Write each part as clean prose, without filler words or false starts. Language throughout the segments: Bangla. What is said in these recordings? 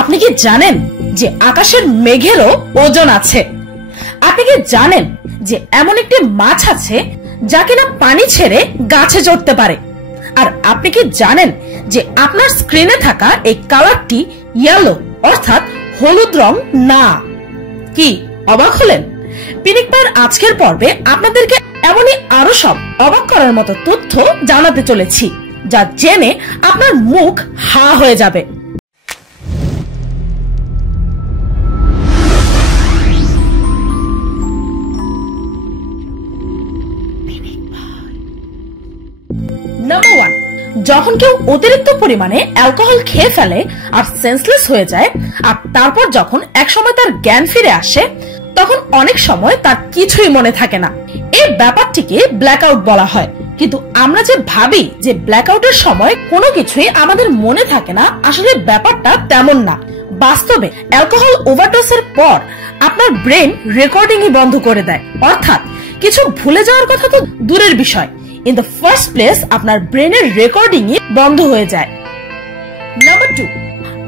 আপনি কি জানেন যে আকাশের মেঘেরও ওজন আছে? আপনি কি জানেন যে এমন একটি মাছ আছে যা কিনা পানি ছেড়ে গাছে চড়তে পারে? আর আপনি কি জানেন যে আপনার স্ক্রিনে থাকা এই কালারটি ইয়েলো অর্থাৎ হলুদ রং না? কি অবাক হলেন? পিনিক পায়ের আজকের পর্বে আপনাদেরকে এমনই আরো সব অবাক করার মতো তথ্য জানাতে চলেছি, যা জেনে আপনার মুখ হা হয়ে যাবে। নাম্বার 1, যখন কেউ অতিরিক্ত পরিমাণে অ্যালকোহল খেয়ে ফেলে আর সেন্সলেস হয়ে যায়, আর তারপর যখন একসময় তার জ্ঞান ফিরে আসে, তখন অনেক সময় তার কিছুই মনে থাকে না। এই ব্যাপারটিকে ব্ল্যাকআউট বলা হয়। কিন্তু আমরা যে ভাবি যে ব্ল্যাকআউটের সময় কোনো কিছুই আমাদের মনে থাকে না, আসলে ব্যাপারটা তেমন না। বাস্তবে অ্যালকোহল ওভারডোজের পর আপনার ব্রেন রেকর্ডিংই বন্ধ করে দেয়, অর্থাৎ কিছু ভুলে যাওয়ার কথা তো দূরের বিষয়, ইন দ্য ফার্স্ট প্লেস আপনার ব্রেনের রেকর্ডিংই বন্ধ হয়ে যায়। নাম্বার 2,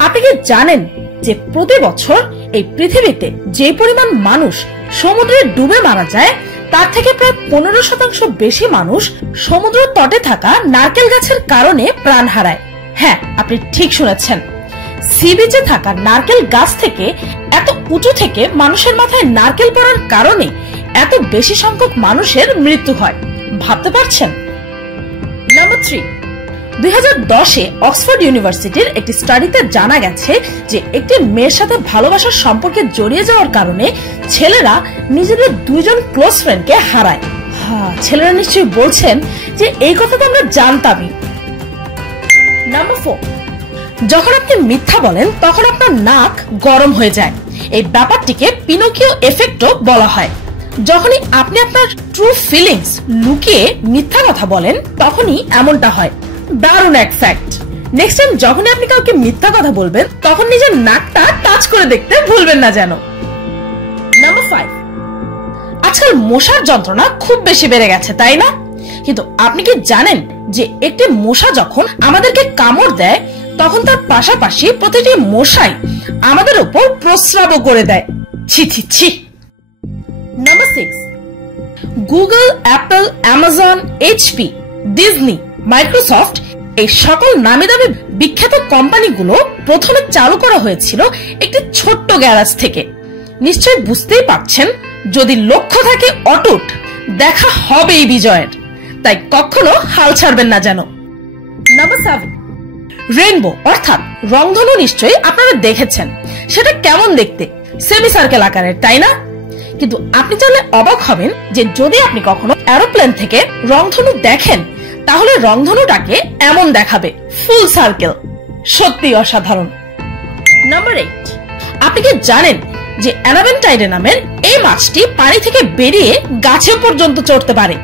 আপনি কি জানেন যে প্রতি বছর এই পৃথিবীতে যে পরিমাণ মানুষ সমুদ্রে ডুবে মারা যায়, তার থেকে প্রায় 15% বেশি মানুষ সমুদ্র তটে থাকা নারকেল গাছের কারণে প্রাণ হারায়। হ্যাঁ, আপনি ঠিক শুনেছেন। সি বিচে থাকা নারকেল গাছ থেকে এত উঁচু থেকে মানুষের মাথায় নারকেল পড়ার কারণে এত বেশি সংখ্যক মানুষের মৃত্যু হয়। ভাবতে পারছেন? নাম্বার 3, 2010-এ অক্সফোর্ড ইউনিভার্সিটির একটি স্টাডিতে জানা গেছে যে একটি মেয়ের সাথে ভালোবাসার সম্পর্কে জড়িয়ে যাওয়ার কারণে ছেলেরা নিজেদের 2 জন ক্লোজ ফ্রেন্ডকে হারায়। ছেলেরা নিশ্চয়ই বলছেন যে এই কথা তো আমরা জানতামই। নাম্বার 4, যখন আপনি মিথ্যা বলেন তখন আপনার নাক গরম হয়ে যায়। এই ব্যাপারটিকে পিনোকিও এফেক্টও বলা হয়। যখনই আপনি আপনার ট্রু ফিলিংস লুকিয়ে মিথ্যা কথা বলেন, তখনই এমনটা হয়। দারুণ এক ফ্যাক্ট। নেক্সট টাইম যখনই আপনি কাউকে মিথ্যা কথা বলবেন, তখন নিজের নাকটা টাচ করে দেখতে ভুলবেন না যেন। নাম্বার 5, আজকাল মশার যন্ত্রণা খুব বেশি বেড়ে গেছে, তাই না? কিন্তু আপনি কি জানেন যে একটি মশা যখন আমাদেরকে কামড় দেয়, তখন তার পাশাপাশি প্রতিটি মশাই আমাদের উপর প্রস্রাবও করে দেয়। ছি ছি ছি। Number 6, Google, Apple, Amazon, HP, Disney, Microsoft এই সকল নামি দামি বিখ্যাত কোম্পানিগুলো প্রথমে চালু করা হয়েছিল একটি ছোট্ট গ্যারাজ থেকে। নিশ্চয়ই বুঝতেই পারছেন, যদি লক্ষ্য থাকে অটুট, দেখা হবেই বিজয়ের। তাই কখনো হাল ছাড়বেন না যেন। নাম্বার 7, রেইনবো অর্থাৎ রংধনু নিশ্চয়ই আপনারা দেখেছেন। সেটা কেমন দেখতে? সেমি সার্কেল আকারের, তাই না? কিন্তু আপনি জানলে অবাক হবেন যে যদি আপনি কখনো এরোপ্লেন থেকে রংধনু দেখেন, তাহলে রংধনুটাকে এমন দেখাবে, ফুল সার্কেল। সত্যি অসাধারণ। নাম্বার 8, আপনি কি জানেন যে অ্যানাবেন্টাইডে নামের এই মাছটি পানি থেকে বেরিয়ে গাছে পর্যন্ত চড়তে পারে?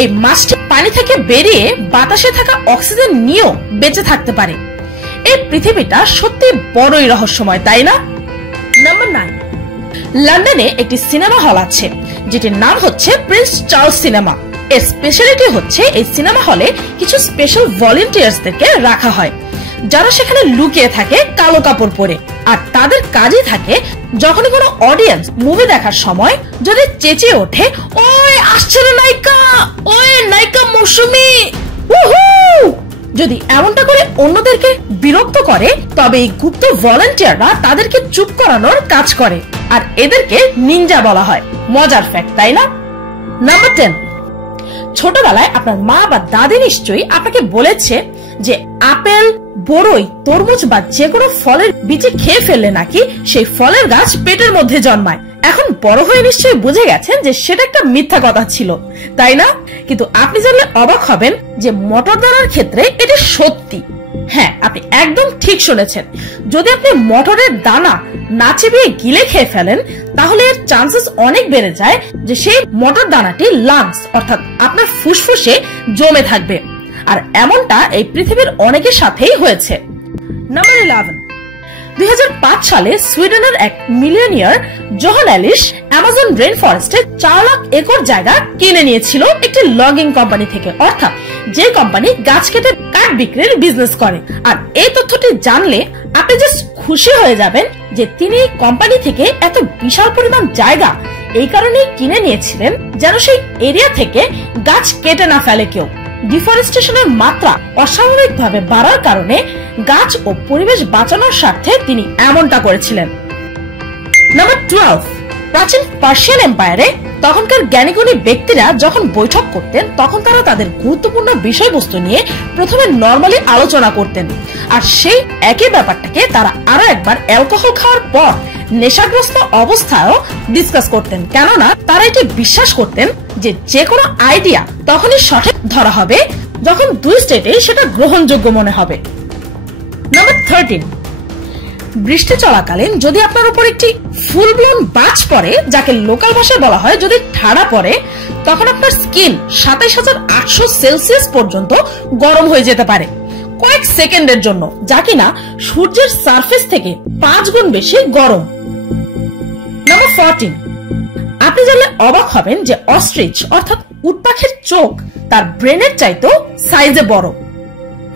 এই মাছটি পানি থেকে বেরিয়ে বাতাসে থাকা অক্সিজেন নিয়েও বেঁচে থাকতে পারে। এই পৃথিবীটা সত্যি বড়ই রহস্যময়, তাই না? নাম্বার 9, লন্ডনে একটি সিনেমা হল আছে যেটির নাম হচ্ছে প্রিন্স চার্লস সিনেমা। এর স্পেশালিটি হচ্ছে এই সিনেমা হলে কিছু স্পেশাল ভলেন্টিয়ার্সদেরকে রাখা হয়, যারা সেখানে লুকিয়ে থাকে কালো কাপড় পরে। আর তাদের কাজই থাকে যখনই কোনো অডিয়েন্স মুভি দেখার সময় যদি চেঁচিয়ে ওঠে, ওই আসছে রে নায়িকা, ওই নায়িকা মৌসুমী, উহু, যদি এমনটা করে অন্যদেরকে বিরক্ত করে, তবে এই গুপ্ত ভলেন্টিয়াররা তাদেরকে চুপ করানোর কাজ করে। আর এদেরকে নিনজা বলা হয়। মজার ফ্যাক্ট, তাই না? নাম্বার 10, ছোটবেলায় আপনার মা বা দাদি নিশ্চয়ই আপনাকে বলেছে যে আপেল, বড়ই, তরমুজ বা যে কোনো ফলের বীজ খেয়ে ফেললে নাকি সেই ফলের গাছ পেটের মধ্যে জন্মায়। এখন বড় হয়ে নিশ্চয়ই বুঝে গেছেন যে সেটা একটা মিথ্যা কথা ছিল, তাই না? কিন্তু আপনি জানলে অবাক হবেন যে মটর দানার ক্ষেত্রে এটি সত্যি। হ্যাঁ, আপনি একদম ঠিক শুনেছেন। যদি আপনি মটরের দানা না চিবিয়ে গিলে খেয়ে ফেলেন, তাহলে এর চান্সেস অনেক বেড়ে যায় যে সেই মটর দানাটি লাংস অর্থাৎ আপনার ফুসফুসে জমে থাকবে। আর এমনটা এই পৃথিবীর অনেকের সাথেই হয়েছে। নাম্বার 11, 2005 সালে সুইডেনের এক millionaire Johan Eliasch Amazon rain ফরেস্টে 4 লাখ একর জায়গা কিনে নিয়েছিল একটি লগিং কোম্পানি থেকে, অর্থাৎ যে কোম্পানি গাছ কেটে কাঠ বিক্রির বিজনেস করে। আর এই তথ্যটি জানলে আপনি জাস্ট খুশি হয়ে যাবেন যে তিনি এই কোম্পানি থেকে এত বিশাল পরিমাণ জায়গা এই কারণেই কিনে নিয়েছিলেন যেন সেই এরিয়া থেকে গাছ কেটে না ফেলে কেউ। ডিফরেস্টেশনের মাত্রা অস্বাভাবিকভাবে বাড়ার কারণে গাছ ও পরিবেশ বাঁচানোর স্বার্থে তিনি এমনটা করেছিলেন। নাম্বার 12, প্রাচীন পার্সিয়ান এম্পায়ারে তখনকার জ্ঞানীগুণী ব্যক্তিরা যখন বৈঠক করতেন তখন তারা তাদের গুরুত্বপূর্ণ বিষয়বস্তু নিয়ে প্রথমে নরমালি আলোচনা করতেন, আর সেই একই ব্যাপারটাকে তারা আরো একবার অ্যালকোহল খাওয়ার পর নেশাগ্রস্ত অবস্থায়ও ডিসকাস করতেন, কেননা তারা এটি বিশ্বাস করতেন যে কোনো আইডিয়া তখনই সঠিক ধরা হবে যখন দুই স্টেটে সেটা গ্রহণযোগ্য মনে হবে। নাম্বার 13, বৃষ্টি চলাকালীন যদি আপনার উপর একটি ফুল ব্লোন বাজ পড়ে, যাকে লোকাল ভাষায় বলা হয় যদি ঠাড়া পড়ে, তখন আপনার স্কিন 27,800 সেলসিয়াস পর্যন্ত গরম হয়ে যেতে পারে কয়েক সেকেন্ডের জন্য, যা কিনা সূর্যের সারফেস থেকে 5 গুণ বেশি গরম। নাম্বার 14, আপনি জানলে অবাক হবেন যে অস্ট্রিচ অর্থাৎ উট পাখির চোখ তার ব্রেনের চাইতেও সাইজে বড়।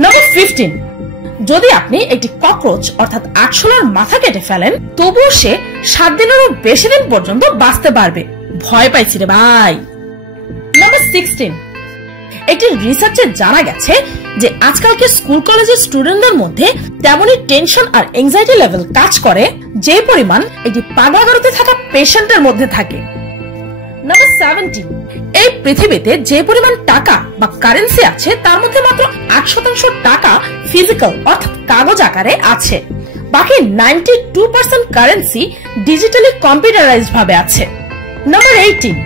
নাম্বার 15, যদি আপনি একটি ককরোচ অর্থাৎ আরশোলার মাথা কেটে ফেলেন তবুও সে 7 দিনেরও বেশি দিন পর্যন্ত বাঁচতে পারবে। ভয় পাইছি রে ভাই। নাম্বার 16, একটি রিসার্চে জানা গেছে যে আজকালকে স্কুল কলেজের স্টুডেন্টদের মধ্যে তেমনই টেনশন আর এংজাইটি লেভেল কাজ করে যে পরিমাণ একটি পাগলাগারদে থাকা পেশেন্টের মধ্যে থাকে। নাম্বার 17, এই পৃথিবীতে যে পরিমাণ টাকা বা কারেন্সি আছে তার মধ্যে মাত্র 8% টাকা ফিজিক্যাল অর্থাৎ কাগজ আকারে আছে, বাকি 92% কারেন্সি ডিজিটালি কম্পিউটারাইজড ভাবে আছে। নাম্বার 18,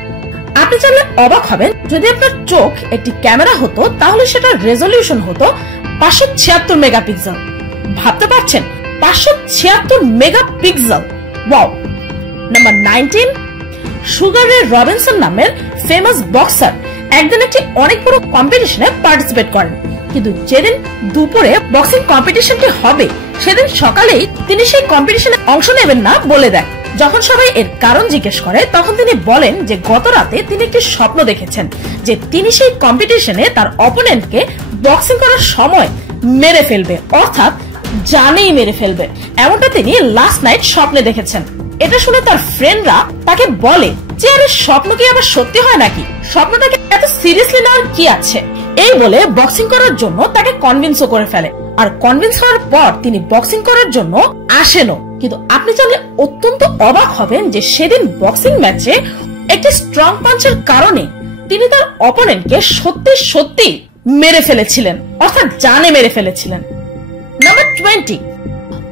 আপনি জানলে অবাক হবেন যদি আপনার চোখ একটি ক্যামেরা হতো তাহলে সেটার রেজলিউশন হতো 576 মেগাপিক্সেল। ভাবতে পারছেন 576 মেগাপিক্সেল, ওয়াও। নাম্বার 19, সুগার রে রবিনসন নামের ফেমাস বক্সার একদিন একটি অনেক বড় কম্পিটিশনে পার্টিসিপেট করেন, কিন্তু যেদিন দুপুরে বক্সিং কম্পিটিশনটি হবে সেদিন সকালেই তিনি সেই কম্পিটিশনে অংশ নেবেন না বলে দেন। যখন সবাই এর কারণ জিজ্ঞেস করে তখন তিনি বলেন যে গত রাতে তিনি একটি স্বপ্ন দেখেছেন যে তিনি সেই কম্পিটিশনে তার অপোনেন্টকে বক্সিং করার সময় মেরে ফেলবে, অর্থাৎ জানেই মেরে ফেলবে, এমনটা তিনি লাস্ট নাইট স্বপ্নে দেখেছেন। এটা শুনে তার ফ্রেন্ডরা তাকে বলে যে আরে স্বপ্ন কি আবার সত্যি হয় নাকি, স্বপ্নটাকে এত সিরিয়াসলি নেওয়ার কি আছে, এই বলে বক্সিং করার জন্য তাকে কনভিন্সও করে ফেলে। আর কনভিন্স হওয়ার পর তিনি বক্সিং করার জন্য আসেনও। কিন্তু আপনি জানলে অত্যন্ত অবাক হবেন যে সেদিন বক্সিং ম্যাচে একটি স্ট্রং পাঞ্চের কারণে তিনি তার অপোনেন্টকে সত্যি সত্যি মেরে ফেলেছিলেন, অর্থাৎ জানে মেরে ফেলেছিলেন। নাম্বার 20,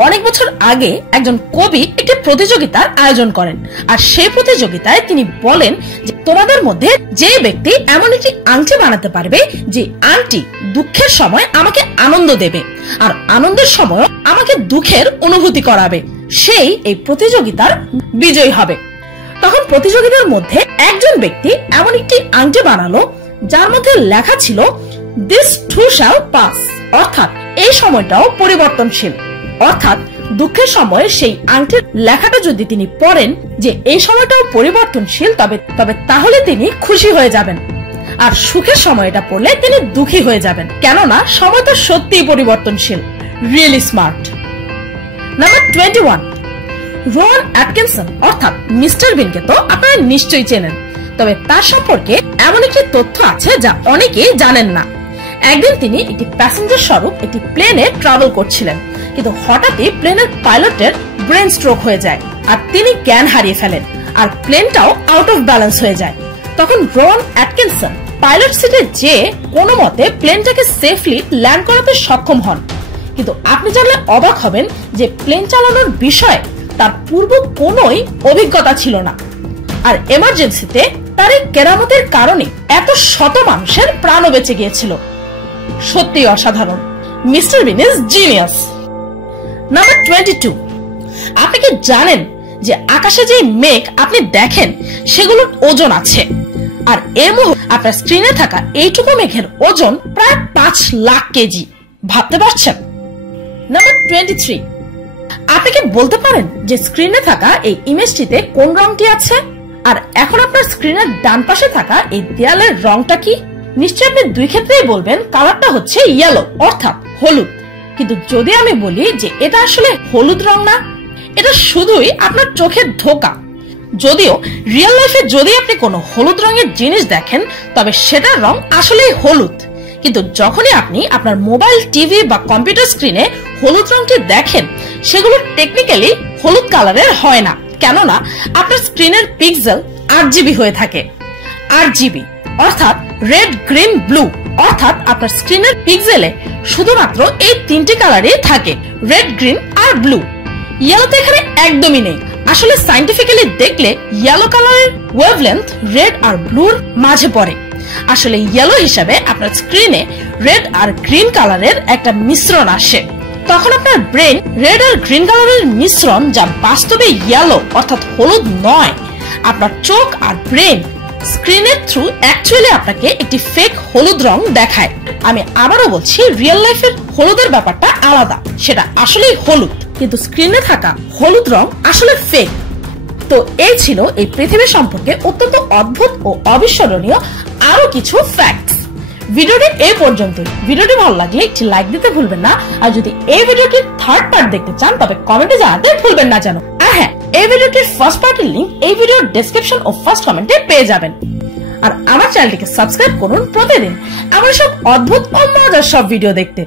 অনেক বছর আগে একজন কবি একটি প্রতিযোগিতার আয়োজন করেন, আর সেই প্রতিযোগিতায় তিনি বলেন যে তোমাদের মধ্যে যে ব্যক্তি এমন একটি আংটি বানাতে পারবে যে আংটি দুঃখের সময় আমাকে আনন্দ দেবে আর আনন্দের সময় আমাকে দুঃখের অনুভূতি করাবে, সেই এই প্রতিযোগিতার বিজয়ী হবে। তখন প্রতিযোগিতার মধ্যে একজন ব্যক্তি এমন একটি আংটি বানালো যার মধ্যে লেখা ছিল দিস টু শ্যাল পাস, অর্থাৎ এই সময়টাও পরিবর্তনশীল, অর্থাৎ দুঃখের সময় সেই আংটির লেখাটা যদি তিনি পড়েন যে এই সময়টাও পরিবর্তনশীল তবে তাহলে তিনি খুশি হয়ে যাবেন, আর সুখের সময়টা পড়লে তিনি দুঃখী হয়ে যাবেন, কেননা সময়টা সত্যিই পরিবর্তনশীল। Really smart. Number 21, Rowan Atkinson অর্থাৎ মিস্টার বিনকে তো আপনারা নিশ্চয়ই চেনেন, তবে তার সম্পর্কে এমন একটি তথ্য আছে যা অনেকেই জানেন না। একদিন তিনি একটি প্যাসেঞ্জার স্বরূপ একটি প্লেনে ট্রাভেল করছিলেন, কিন্তু হঠাৎই প্লেনের পাইলটের ব্রেন স্ট্রোক হয়ে যায় আর তিনি জ্ঞান হারিয়ে ফেলেন আর প্লেনটাও আউট অফ ব্যালেন্স হয়ে যায়। তখন রোয়ান অ্যাটকিনসন পাইলট সিটে যেয়ে কোনো মতে প্লেনটাকে সেফলি ল্যান্ড করাতে সক্ষম হন, কিন্তু আপনি জানলে অবাক হবেন যে প্লেন চালানোর বিষয়ে তার পূর্ব কোনোই অভিজ্ঞতা ছিল না, আর এমার্জেন্সিতে তার এই কেরামতের কারণে এত শত মানুষের প্রাণও বেঁচে গিয়েছিল। সত্যি অসাধারণ। Mr Bean is genius. Number 22, আপনি কি জানেন যে আকাশে যে মেঘ আপনি দেখেন সেগুলোর ওজন আছে, আর এর মুহূর্তে আপনার স্ক্রিনে থাকা এইটুকু মেঘের ওজন প্রায় 5 লাখ কেজি। ভাবতে পারছেন? নাম্বার 23, আপনি কি বলতে পারেন যে স্ক্রিনে থাকা এই ইমেজটিতে কোন রংটি আছে, আর এখন আপনার স্ক্রিনের ডান পাশে থাকা এই দেয়ালের রংটা কি? নিশ্চয়ই আপনি দুই ক্ষেত্রেই বলবেন কালারটা হচ্ছে ইয়েলো অর্থাৎ হলুদ। কিন্তু যদি আমি বলি যে এটা আসলে হলুদ রং না, এটা শুধুই আপনার চোখের ধোঁকা। যদিও রিয়েল লাইফে যদি আপনি কোনো হলুদ রঙের জিনিস দেখেন তবে সেটার রং আসলেই হলুদ, কিন্তু যখনই আপনি আপনার মোবাইল, টিভি বা কম্পিউটার স্ক্রিনে হলুদ রংটি দেখেন সেগুলো টেকনিক্যালি হলুদ কালারের হয় না, কেননা আপনার স্ক্রিনের পিক্সেল 8GB হয়ে থাকে। 8GB অর্থাৎ রেড, গ্রিন, ব্লু, অর্থাৎ আপনার স্ক্রিনের পিক্সেলে শুধুমাত্র এই তিনটি কালারই থাকে, রেড, গ্রিন আর ব্লু। ইয়েলো তো এখানে একদমই নেই। আসলে সাইন্টিফিক্যালি দেখলে ইয়েলো কালারের ওয়েভলেন্থ রেড আর ব্লুর মাঝে পড়ে। আসলে ইয়েলো হিসাবে আপনার স্ক্রিনে রেড আর গ্রিন কালারের একটা মিশ্রণ আসে। তখন আপনার ব্রেন রেড আর গ্রিন কালারের মিশ্রণ, যা বাস্তবে ইয়েলো অর্থাৎ হলুদ নয়, আপনার চোখ আর ব্রেন স্ক্রিনের থ্রু অ্যাকচুয়ালি আপনাকে একটি ফেক হলুদ রং দেখায়। আমি আবারও বলছি, রিয়েল লাইফের হলুদের ব্যাপারটা আলাদা, সেটা আসলেই হলুদ, কিন্তু স্ক্রিনে থাকা হলুদ রং আসলে ফেক। তো এই ছিল এই পৃথিবী সম্পর্কে অত্যন্ত অদ্ভুত ও অবিস্মরণীয় আরো কিছু ফ্যাক্টস। ভিডিওটি এই পর্যন্তই। ভিডিওটি ভালো লাগলে একটি লাইক দিতে ভুলবেন না, আর যদি এই ভিডিওটির থার্ড পার্ট দেখতে চান তবে কমেন্টে জানাতে ভুলবেন না যেন। আর হ্যাঁ, এই ভিডিওটির ফার্স্ট পার্টের লিংক এই ভিডিওর ডেসক্রিপশন ও ফার্স্ট কমেন্টে পেয়ে যাবেন। আর আমার চ্যানেলটিকে সাবস্ক্রাইব করুন প্রতিদিন আমার সব অদ্ভুত ও মজার সব ভিডিও দেখতে।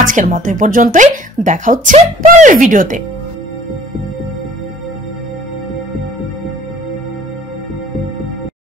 আজকের মতো এই পর্যন্তই, দেখা হচ্ছে পরের ভিডিওতে।